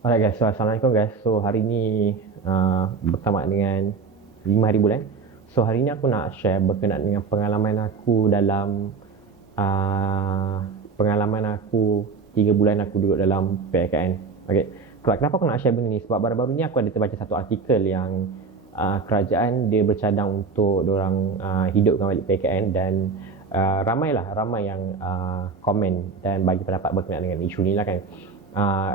Alright guys, so Assalamualaikum guys. So hari ni bersama dengan 5 hari bulan. So hari ni aku nak share berkenaan dengan pengalaman aku dalam pengalaman aku 3 bulan aku duduk dalam PKN. Okay. Sebab kenapa aku nak share benda ni? Sebab baru-baru ni aku ada terbaca satu artikel yang kerajaan dia bercadang untuk diorang hidupkan balik PKN dan ramai yang komen dan bagi pendapat berkenaan dengan isu ni lah kan.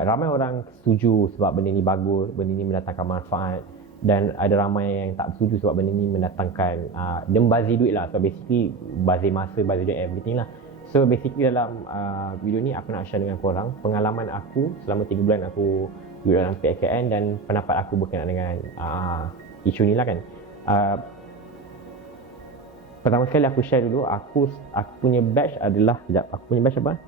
Ramai orang setuju sebab benda ni bagus, benda ni mendatangkan manfaat, dan ada ramai yang tak setuju sebab benda ni mendatangkan dia membazir duit lah. So basically bazir masa, bazir duit, everything lah. So basically dalam video ni aku nak share dengan korang pengalaman aku selama 3 bulan aku duduk dalam PKN dan pendapat aku berkenaan dengan isu ni lah kan. Pertama sekali aku share dulu, aku punya batch adalah, sekejap, aku punya batch apa?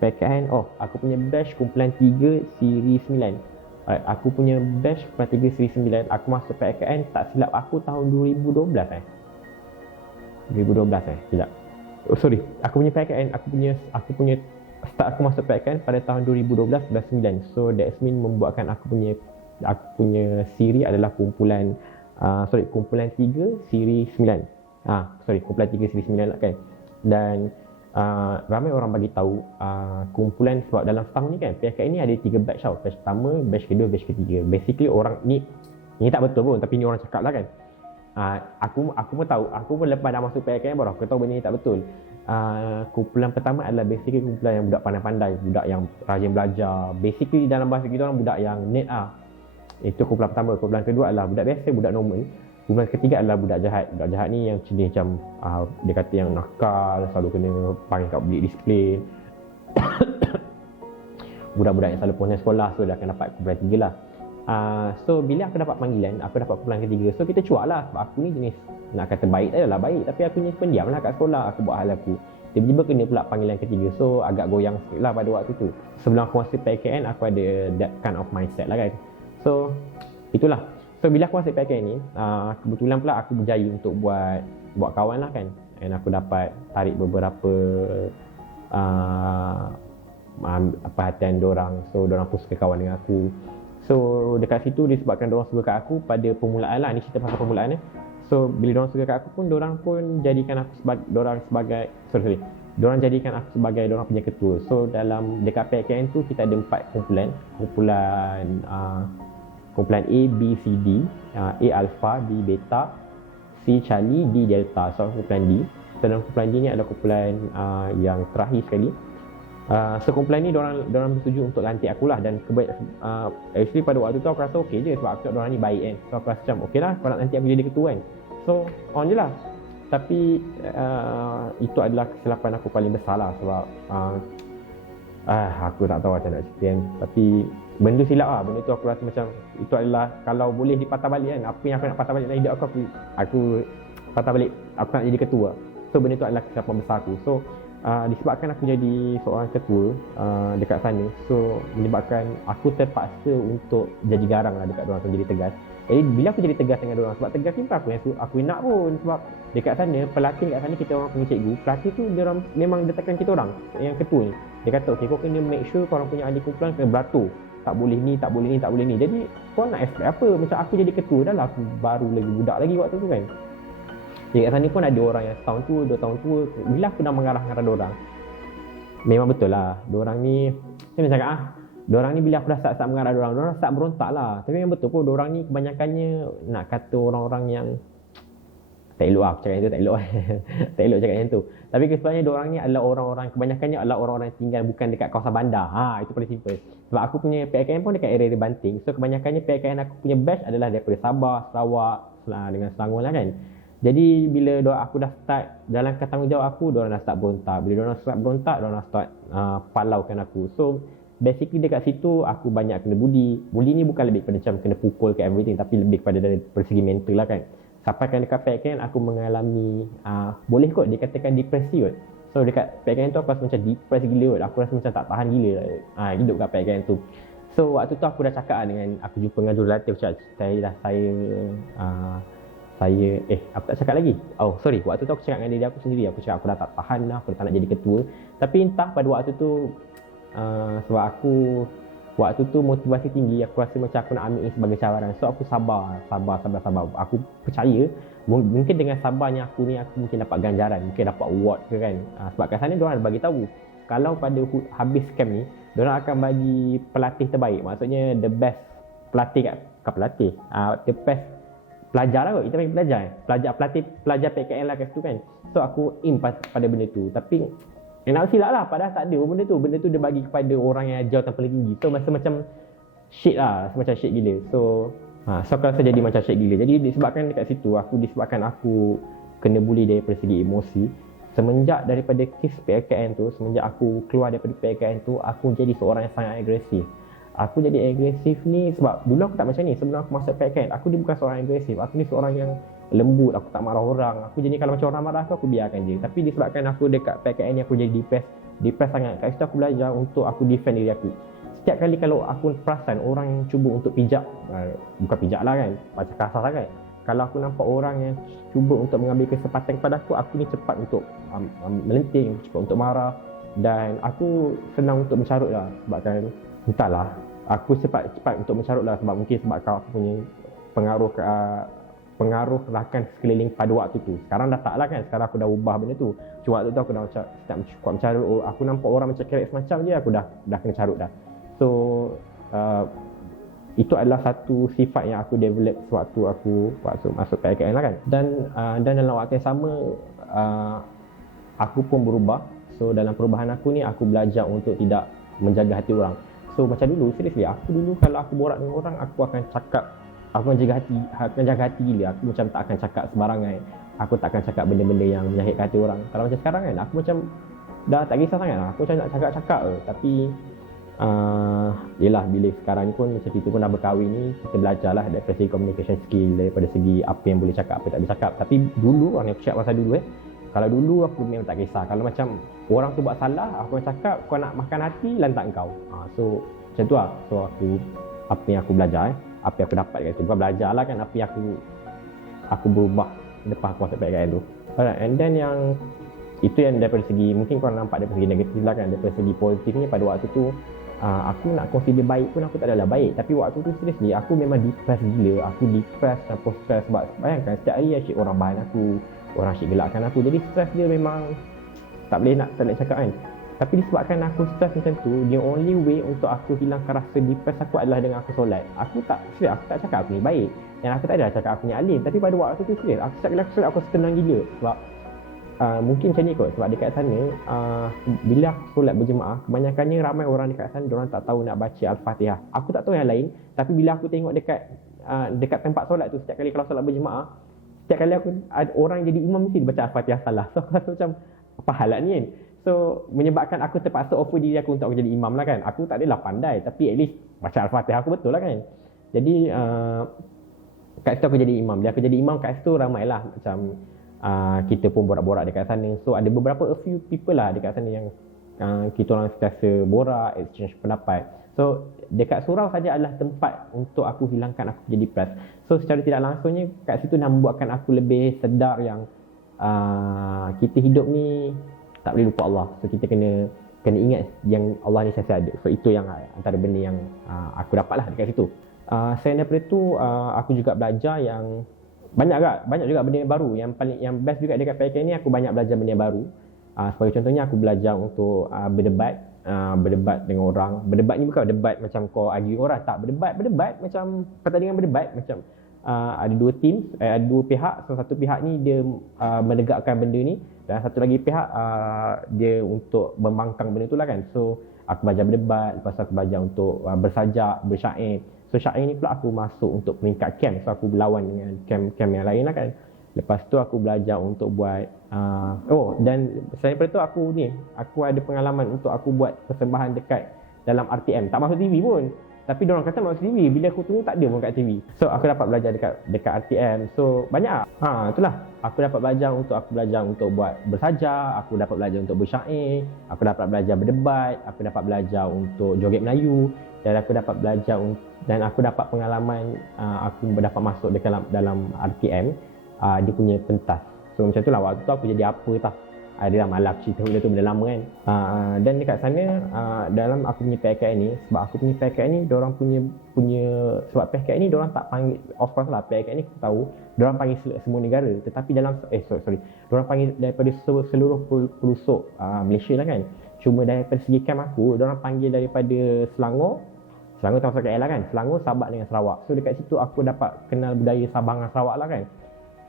PKN, aku punya batch kumpulan 3 siri 9. Alright, aku punya batch kumpulan 3 siri 9. Aku masuk PKN tak silap aku tahun 2012 sekejap. Oh sorry, aku punya PKN, aku punya start aku masuk PKN pada tahun 2012 bulan 9. So that means membuatkan aku punya siri adalah kumpulan kumpulan 3 siri 9. Kumpulan 3 siri 9 lah kan. Dan ramai orang bagi tahu kumpulan, sebab dalam setahun ni kan PKN ni ada 3 batch tau. Batch pertama, batch kedua, batch ketiga. Basically orang ni tak betul pun, tapi ni orang cakap lah kan. Aku pun tahu, aku pun lepas dah masuk PKN baru aku tahu benda ni tak betul. Kumpulan pertama adalah basically kumpulan yang budak pandai-pandai, budak yang rajin belajar. Basically dalam bahasa kita orang budak yang nerd Itu kumpulan pertama. Kumpulan kedua adalah budak biasa, budak normal. Kumpulan ketiga adalah budak jahat. Budak jahat ni yang jenis macam dia kata yang nakal, selalu kena panggil kat bilik disiplin. Budak-budak yang selalu ponsen sekolah, so dia akan dapat kumpulan 3 lah. So bila aku dapat panggilan, aku dapat kumpulan ketiga. So kita cuak lah, sebab aku ni jenis nak kata baik tak adalah baik, tapi aku ni pendiam lah kat sekolah, aku buat hal aku. Tiba-tiba kena pula panggilan ketiga, so agak goyang sikit lah pada waktu tu. Sebelum aku masuk PKN, aku ada that kind of mindset lah kan. So itulah. So bila aku masuk PKN ni, kebetulan pula aku berjaya untuk buat kawan lah kan. And aku dapat tarik beberapa perhatian diorang. So diorang pun suka kawan dengan aku. So dekat situ disebabkan diorang suka kat aku pada permulaan lah. Ni cerita pasal permulaan. So bila diorang suka kat aku pun, diorang pun jadikan aku sebagai diorang jadikan aku sebagai diorang punya ketua. So dalam dekat PKN tu kita ada 4 kumpulan. Kumpulan A, B, C, D. A alpha, B beta, C Charlie, D delta. So kumpulan D. So dalam kumpulan D ni adalah kumpulan yang terakhir sekali. So kumpulan ni diorang bersetuju untuk lantik aku lah. Dan actually pada waktu tu aku rasa okey je, sebab aku tengok diorang ni baik kan. So aku rasa macam okey lah, kau nak nanti aku jadi ketua kan. So on je lah. Tapi itu adalah kesilapan aku paling besar lah. Sebab aku tak tahu macam nak cerita kan. Tapi benda silap lah. Benda tu aku rasa macam itu adalah, kalau boleh dipatah balik kan, apa yang aku nak patah balik dalam hidup aku patah balik, aku nak jadi ketua. So benda tu adalah kesilapan besar aku. So disebabkan aku jadi seorang ketua dekat sana, so menyebabkan aku terpaksa untuk jadi garang lah dekat diorang, jadi tegas. Jadi bila aku jadi tegas dengan diorang, sebab tegas ni aku nak pun, sebab dekat sana pelatih dekat sana, kita orang punya cikgu, pelatih tu diorang memang detekkan kita orang yang ketua ni. Dia kata okey, kau kena make sure korang punya ahli kumpulan kena beratur, tak boleh ni, tak boleh ni, tak boleh ni. Jadi kau nak expect apa? Macam aku jadi ketua dah lah, aku baru lagi budak lagi waktu tu kan. Jadi kat sana pun ada orang yang setahun tua, 2 tahun tua. Bila aku dah mengarah-ngarah diorang, memang betul lah, diorang ni, saya nak cakap diorang ni bila aku dah start mengarah diorang start berontak lah. Tapi memang betul pun, diorang ni kebanyakannya nak kata orang-orang yang tak elok aku cakap yang tu, tak elok tak elok cakap yang tu. Tapi kesebenarnya diorang ni adalah orang-orang, kebanyakannya adalah orang-orang yang tinggal bukan dekat kawasan bandar. Itu paling simple. Sebab aku punya PKN pun dekat area Banting. So kebanyakannya PKN aku punya batch adalah daripada Sabah, Sarawak dengan Selangor lah kan. Jadi bila aku dah start jalankan tanggungjawab aku, diorang dah start berontak. Bila diorang start berontak, diorang dah start palaukan aku. So basically dekat situ aku banyak kena bully. Bully ni bukan lebih kepada macam kena pukul ke everything, tapi lebih kepada dari segi mental lah kan. Sampai kan dekat PKN aku mengalami boleh kot dikatakan depresi kot. So dekat PKN tu aku rasa macam depresi gila kot. Aku rasa macam tak tahan gila hidup kat PKN tu. So waktu tu aku dah cakap dengan, aku jumpa dengan jurulatih, aku cakap aku tak cakap lagi. Waktu tu aku cakap dengan diri aku sendiri. Aku cakap aku dah tak tahan dah, aku dah tak nak jadi ketua. Tapi entah pada waktu tu sebab aku waktu tu motivasi tinggi, aku rasa macam aku nak ambil ini sebagai cabaran. So aku sabar. Aku percaya mungkin dengan sabarnya aku ni, aku mungkin dapat ganjaran, mungkin dapat award ke kan. Sebab kat sana diorang ada bagi tahu, kalau pada habis camp ni, diorang akan bagi pelatih terbaik. Maksudnya the best pelatih the best pelajar lah kot. Kita panggil pelajar pelajar PKN lah kat situ kan. So aku aim pada benda tu. Tapi nak silap lah, padahal tak ada benda tu dia bagi kepada orang yang jawatan paling tinggi. So masa macam shit lah, macam shit gila. So aku rasa jadi macam shit gila. Jadi disebabkan aku kena bully daripada segi emosi. Semenjak daripada kes PKN tu, semenjak aku keluar daripada PKN tu, aku jadi seorang yang sangat agresif. Aku jadi agresif ni sebab dulu aku tak macam ni. Sebelum aku masuk PKN, aku ni bukan seorang agresif. Aku ni seorang yang lembut, aku tak marah orang. Aku jadi kalau macam orang marah aku biarkan je. Tapi disebabkan aku dekat PKN ni, aku jadi depressed sangat. Kat situ aku belajar untuk aku defend diri aku. Setiap kali kalau aku perasan orang yang cuba untuk pijak, bukan pijak lah kan, macam kasar lah kan. Kalau aku nampak orang yang cuba untuk mengambil kesempatan kepada aku ni cepat untuk melenting, cepat untuk marah. Dan aku senang untuk mencarut lah. Sebabkan entahlah, aku cepat untuk mencarut lah. Sebab mungkin sebab aku punya pengaruh rakan sekeliling pada waktu tu. Sekarang dah tak lah kan, sekarang aku dah ubah benda tu. Cuma waktu tu aku dah macam kuat mencarut. Aku nampak orang macam kerek semacam je, aku dah kena carut dah. So itu adalah satu sifat yang aku develop sewaktu aku masuk PKN lah kan. Dan dalam waktu yang sama aku pun berubah. So dalam perubahan aku ni, aku belajar untuk tidak menjaga hati orang. So macam dulu, seriously, aku dulu kalau aku borak dengan orang, aku akan jaga hati gila. Aku macam tak akan cakap sembarangan. Aku tak akan cakap benda-benda yang menyakitkan hati orang. Kalau macam sekarang kan, aku macam dah tak kisah sangat lah. Aku macam nak cakap je. Tapi yelah, bila sekarang ni pun macam kita pun dah berkahwin ni, kita belajar lah daripada segi communication skill, daripada segi apa yang boleh cakap, apa yang tak boleh cakap. Tapi dulu, orang yang aku cakap masa dulu kalau dulu aku memang tak kisah. Kalau macam orang tu buat salah, aku akan cakap, kau nak makan hati, lantak kau. So macam tu lah. So apa yang aku belajar apa yang aku dapat kat situ. Bukan belajar lah kan, apa yang aku berubah lepas aku masuk PKN tu. Alright, and then yang itu yang daripada segi, mungkin korang nampak daripada segi negatif lah kan. Daripada segi positifnya, pada waktu tu aku nak consider baik pun aku tak adalah baik. Tapi waktu tu seriously, aku memang depressed gila. Aku depressed dan post-stress. Sebab bayangkan setiap hari asyik orang bahan aku, orang asyik gelakkan aku. Jadi stress dia memang tak boleh nak cakap kan. Tapi disebabkan aku stress macam tu, the only way untuk aku hilangkan rasa depressed aku adalah dengan aku solat. Aku tak cakap aku ni baik, dan aku tak adalah cakap aku ni alim. Tapi pada waktu tu serius, aku cakap aku solat, aku tenang gila. Sebab mungkin macam ni kot. Sebab dekat sana bila aku solat berjemaah, kebanyakannya ramai orang dekat sana diorang tak tahu nak baca Al-Fatihah. Aku tak tahu yang lain, tapi bila aku tengok dekat tempat solat tu, setiap kali kalau solat berjemaah, setiap kali ada orang yang jadi imam mesti baca Al-Fatihah salah. So aku rasa macam apa hal ni kan. So menyebabkan aku terpaksa offer diri aku untuk aku jadi imam lah kan. Aku tak adalah pandai, tapi at least baca Al-Fatihah aku betul lah kan. Jadi kat situ aku jadi imam. Bila aku jadi imam kat situ, ramai lah macam kita pun borak-borak dekat sana. So ada a few people lah dekat sana yang kita orang sentiasa borak, exchange pendapat. So dekat surau saja adalah tempat untuk aku hilangkan aku jadi depressed. So secara tidak langsungnya kat situ dah membuatkan aku lebih sedar yang kita hidup ni tak boleh lupa Allah. So kita kena ingat yang Allah ni sentiasa ada. So itu yang antara benda yang aku dapat lah dekat situ. Selain daripada tu, aku juga belajar yang banyak juga benda yang baru. Yang best juga dekat PKN ni, aku banyak belajar benda yang baru. Sebagai contohnya, aku belajar untuk berdebat dengan orang. Berdebat ni bukan debat macam kau argue orang, tak. Berdebat macam pertandingan berdebat. Macam ada dua pihak. So satu pihak ni dia menegakkan benda ni, dan satu lagi pihak dia untuk membangkang benda tu lah kan. So aku belajar berdebat, lepas tu aku belajar untuk bersajak, bersyair. So syair ni pula aku masuk untuk peringkat camp. So aku berlawan dengan camp yang lain lah kan. Lepas tu aku belajar untuk buat dan selain daripada tu aku ada pengalaman untuk aku buat persembahan dekat dalam RTM. Tak masuk TV pun, tapi diorang kata masuk TV. Bila aku tunggu tak ada pun kat TV. So aku dapat belajar dekat RTM. So banyak lah. Itulah. Aku dapat belajar untuk buat bersajak, aku dapat belajar untuk bersyair, aku dapat belajar berdebat, aku dapat belajar untuk joget Melayu, dan aku dapat belajar dan aku dapat pengalaman aku dapat masuk dalam RTM, dia punya pentas. So macam itulah, waktu tu aku jadi apa tau. Adalah malah aku cerita benda tu benda lama kan. Dan dekat sana dalam aku punya PKN ni, sebab aku punya PKN ni diorang punya sebab PKN ni diorang tak panggil, of course lah PKN ni aku tahu diorang panggil semua negara, tetapi dalam diorang panggil daripada seluruh pelusuk Malaysia lah kan. Cuma daripada segi camp aku, diorang panggil daripada Selangor termasuk KL lah kan, Selangor, Sabak dengan Sarawak. So dekat situ aku dapat kenal budaya Sabah dengan Sarawak lah kan.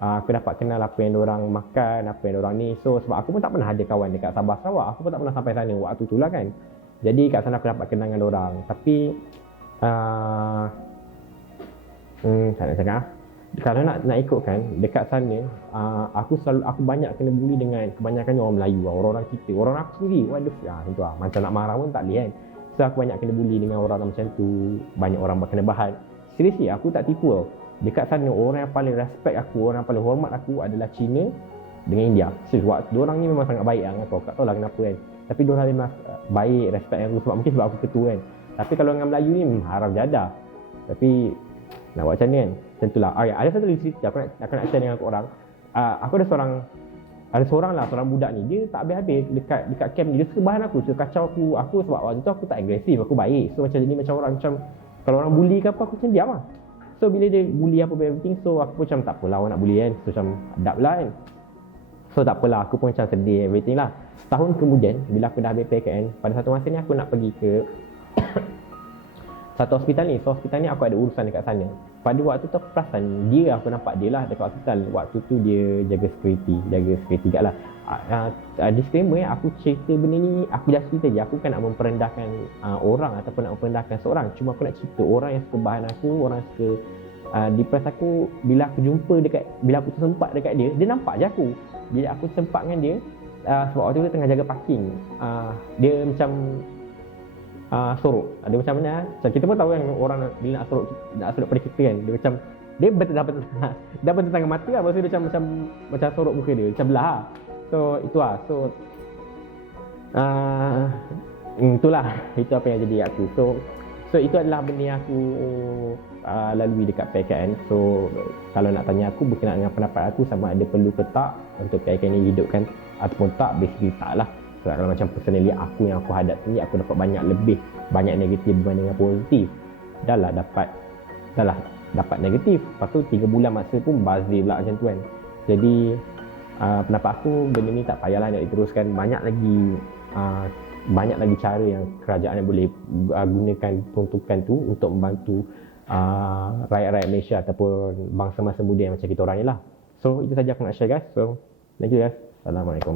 Aku dapat kenal apa yang diorang makan, apa yang diorang ni. So sebab aku pun tak pernah ada kawan dekat Sabah Sarawak, aku pun tak pernah sampai sana waktu tu lah kan. Jadi kat sana aku dapat kenal dengan diorang. Tapi tak nak cakap. Kalau nak ikutkan dekat sana, aku banyak kena bully dengan kebanyakan orang Melayu, orang kita, orang aku sendiri. What the fuck, macam tu lah. Macam nak marah pun tak boleh kan. So aku banyak kena bully dengan orang macam tu, banyak orang kena bahan. Seriously, aku tak tipu tau. Dekat sana orang yang paling respect aku, orang yang paling hormat aku adalah Cina dengan India. Sebab diorang ni memang sangat baik dengan aku. Tak tahulah kenapa kan. Tapi diorang memang baik, respect aku mungkin sebab aku ketua kan. Tapi kalau dengan Melayu ni haram jadah. Tapi nak buat macam ni kan. Macam tu lah. Ada satu lagi cerita aku nak share dengan korang. Aku ada seorang budak ni, dia tak habis-habis dekat camp ni. Dia suka bahan aku, suka kacau aku sebab waktu tu aku tak agresif, aku baik. So macam ni, macam orang macam kalau orang bully ke apa, aku macam diam lah. So bila dia bully apa everything, so aku macam tak apalah, orang nak bully kan. So macam adab lah kan. So tak apalah, aku pun macam sedih everything lah. Setahun kemudian, bila aku dah habis PKN, pada satu masa ni aku nak pergi ke satu hospital ni. So hospital ni aku ada urusan dekat sana. Pada waktu tu aku perasan aku nampak dia lah dekat hospital. Waktu tu dia jaga security kat lah. Disclaimer aku cerita benda ni, aku dah cerita je. Aku bukan nak memperendahkan orang ataupun nak memperendahkan seorang. Cuma aku nak cerita orang yang suka bahan aku, orang yang suka depress aku. Bila aku jumpa bila aku tersempat dekat dia nampak je aku. Bila aku tersempat dengan dia, sebab waktu tu dia tengah jaga parking. Dia macam sorok. Dia macam mana? Kita pun tahu kan orang bila nak sorok pada kita kan. Dia macam dia dah bertentangan mata lah. Lepas tu dia macam sorok muka dia, macam belah lah. So itu lah. So itulah, itu apa yang jadi aku. So itu adalah benda yang aku lalui dekat PKN. So kalau nak tanya aku berkenaan dengan pendapat aku sama ada perlu ke tak untuk PKN ni hidupkan ataupun tak, basically tak lah. Sebab kalau macam personally aku yang aku hadap ni, aku dapat banyak negatif berbanding dengan positif. Dah lah dapat negatif. Lepas tu 3 bulan masa pun bazir pula macam tu kan. Jadi pendapat aku benda ni tak payahlah nak diteruskan. Banyak lagi cara yang kerajaan yang boleh gunakan peruntukan tu untuk membantu rakyat-rakyat Malaysia ataupun bangsa-bangsa muda yang macam kita orang ni lah. So itu saja aku nak share guys. So thank you guys. Assalamualaikum.